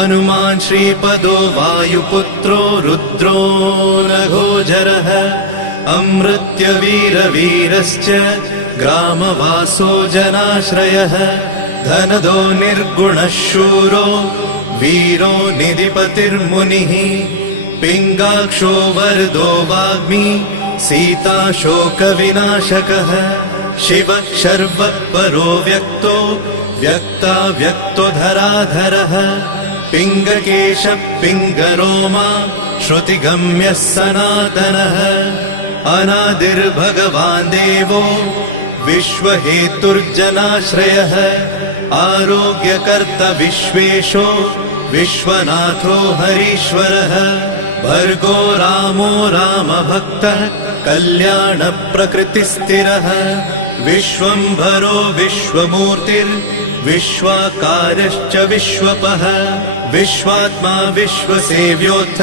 हनुमान् श्रीपदो वायुपुत्रो रुद्रो नघोजरः अमृत्यवीरवीरश्च ग्रामवासो जनाश्रयः धनदो निर्गुणः शूरो वीरो निधिपतिर्मुनिः पिङ्गाक्षो वरदो वाग्मी सीताशोकविनाशकः शिवः शर्वपरो व्यक्तो व्यक्ताव्यक्तो धराधरः पिङ्गकेशः पिङ्गरोमा श्रुतिगम्यः सनातनः अनादिर्भगवान् देवो विश्वहेतुर्जनाश्रयः आरोग्यकर्ता विश्वेशो विश्वनाथो हरीश्वरः भर्गो रामो रामभक्तः कल्याणप्रकृतिस्थिरः विश्वम्भरो विश्वमूर्तिर्विश्वाकारश्च विश्वपः विश्वात्मा विश्वसेव्योऽथ